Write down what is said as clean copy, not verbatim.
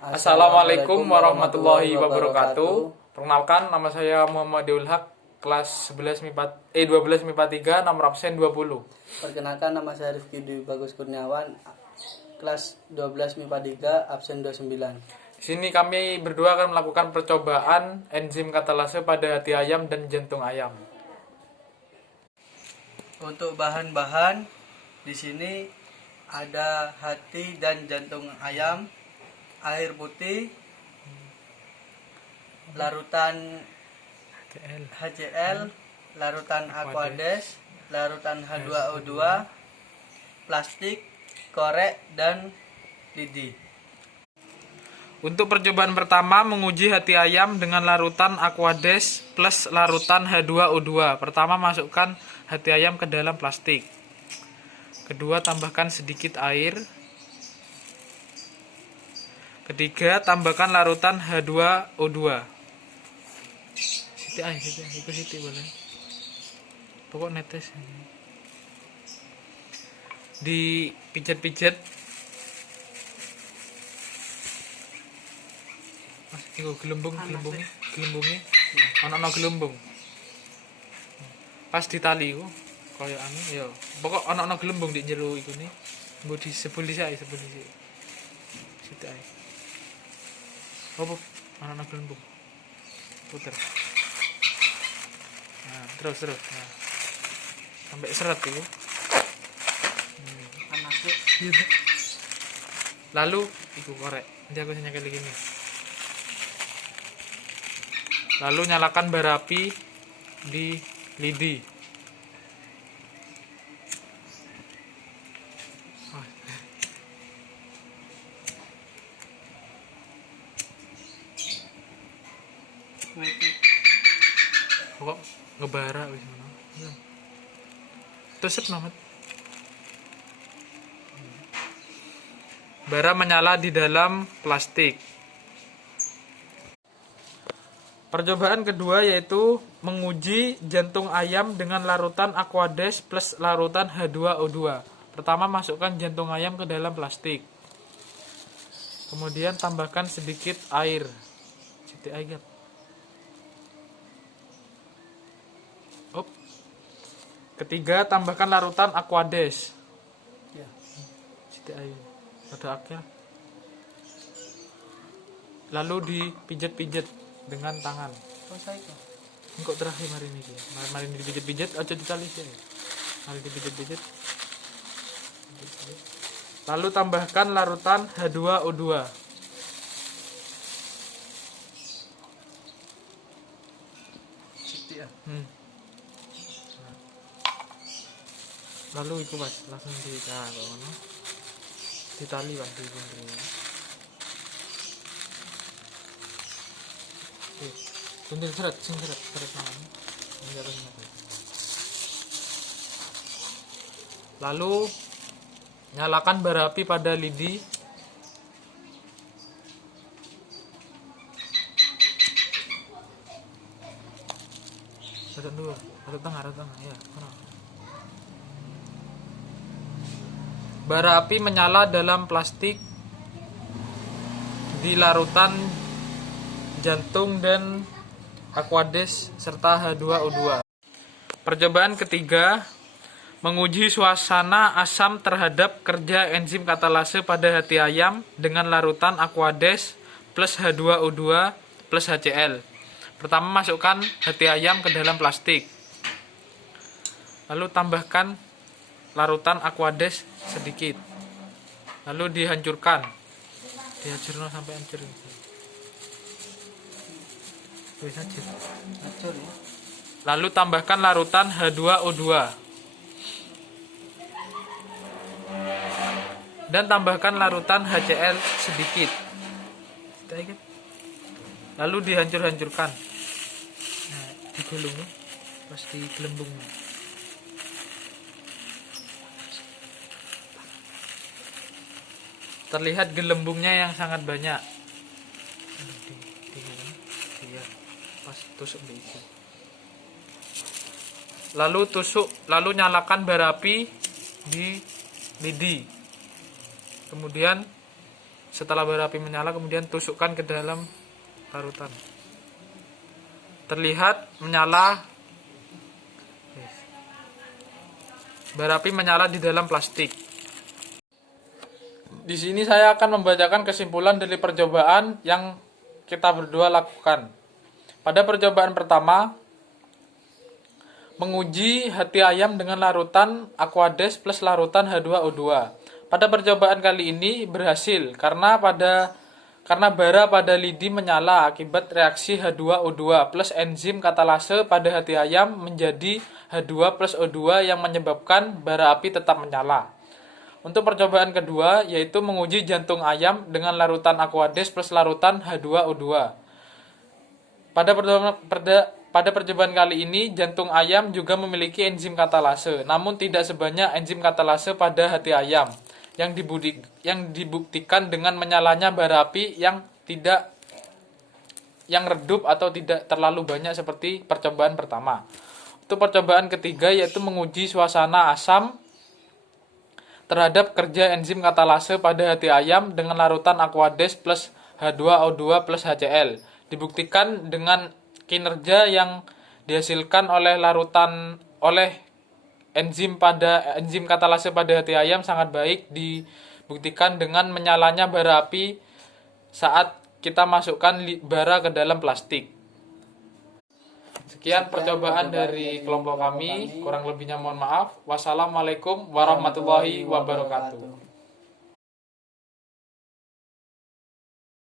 Assalamualaikum warahmatullahi wabarakatuh. Perkenalkan, nama saya Muhammad Deul Haq, kelas 11 MIPA 12 MIPA 3, nomor absen 20. Perkenalkan, nama saya Rifki Dwi Bagus Kurniawan, kelas 12 MIPA 3, absen 29. Di sini kami berdua akan melakukan percobaan enzim katalase pada hati ayam dan jantung ayam. Untuk bahan-bahan di sini ada hati dan jantung ayam, air putih, larutan HCl, larutan Aquades, larutan H2O2, plastik, korek, dan lidi. Untuk percobaan pertama, menguji hati ayam dengan larutan Aquades plus larutan H2O2. Pertama, masukkan hati ayam ke dalam plastik. Kedua, tambahkan sedikit air. Ketiga, tambahkan larutan H2O2. Siti boleh. Pokok netes. Dipijat-pijat. Mas, iku gelembungnya. Ana gelembung. Pas ditali iku kaya anu ya. Pokok ana gelembung di jero iku ne. Mbok disebuli sae. Siti ae. Apa? Ana gelembung. Puter. Nah, terus. Nah. Sampai seret itu. Lalu iku korek. Nanti aku nyekel gini. Lalu nyalakan bara api di lidi. Kok ngebara wis ngono. Tusep namet. Bara menyala di dalam plastik. Percobaan kedua yaitu menguji jantung ayam dengan larutan Aquades plus larutan H2O2. Pertama, masukkan jantung ayam ke dalam plastik. Kemudian tambahkan sedikit air. Sedikit air. Ketiga, tambahkan larutan Aquades. Ya. Sedikit air. Ada aknya. Lalu dipijat-pijat dengan tangan. Engkau terakhir mari ini. Mari dipijat-pijat, aja ditali sih. Mari dipijat-pijat. Lalu tambahkan larutan H2O2. Lalu itu Mas, langsung ditali Mas di sini. Buntir seret tangan. Lalu nyalakan bara api pada lidi. Ada tengah ya. Bara api menyala dalam plastik di larutan jantung dan Aquades serta H2O2. Percobaan ketiga, menguji suasana asam terhadap kerja enzim katalase pada hati ayam dengan larutan Aquades plus H2O2 plus HCl. Pertama, masukkan hati ayam ke dalam plastik. Lalu tambahkan larutan Aquades sedikit. Lalu dihancurkan. Sampai hancur. Lalu tambahkan larutan H2O2. Dan tambahkan larutan HCl sedikit. Lalu dihancurkan. Nah, digulung pas di gelembung. Terlihat gelembungnya yang sangat banyak. Pas tusuk itu. Lalu nyalakan bara api di lidi. Kemudian Setelah bara api menyala, kemudian tusukkan ke dalam larutan. Terlihat menyala, bara api menyala di dalam plastik. Di sini saya akan membacakan kesimpulan dari percobaan yang kita berdua lakukan. Pada percobaan pertama, menguji hati ayam dengan larutan Aquades plus larutan H2O2. Pada percobaan kali ini berhasil karena bara pada lidi menyala akibat reaksi H2O2 plus enzim katalase pada hati ayam menjadi H2 plus O2 yang menyebabkan bara api tetap menyala. Untuk percobaan kedua yaitu menguji jantung ayam dengan larutan Aquades plus larutan H2O2. Pada percobaan kali ini, jantung ayam juga memiliki enzim katalase, namun tidak sebanyak enzim katalase pada hati ayam, yang dibuktikan dengan menyalanya bara api yang redup atau tidak terlalu banyak seperti percobaan pertama. Untuk percobaan ketiga yaitu menguji suasana asam terhadap kerja enzim katalase pada hati ayam dengan larutan Aquades plus H2O2 plus HCl. Dibuktikan dengan kinerja yang dihasilkan oleh enzim katalase pada hati ayam sangat baik, dibuktikan dengan menyalanya bara api saat kita masukkan bara ke dalam plastik. Sekian percobaan dari kelompok kami, kurang lebihnya mohon maaf. Wassalamualaikum warahmatullahi wabarakatuh.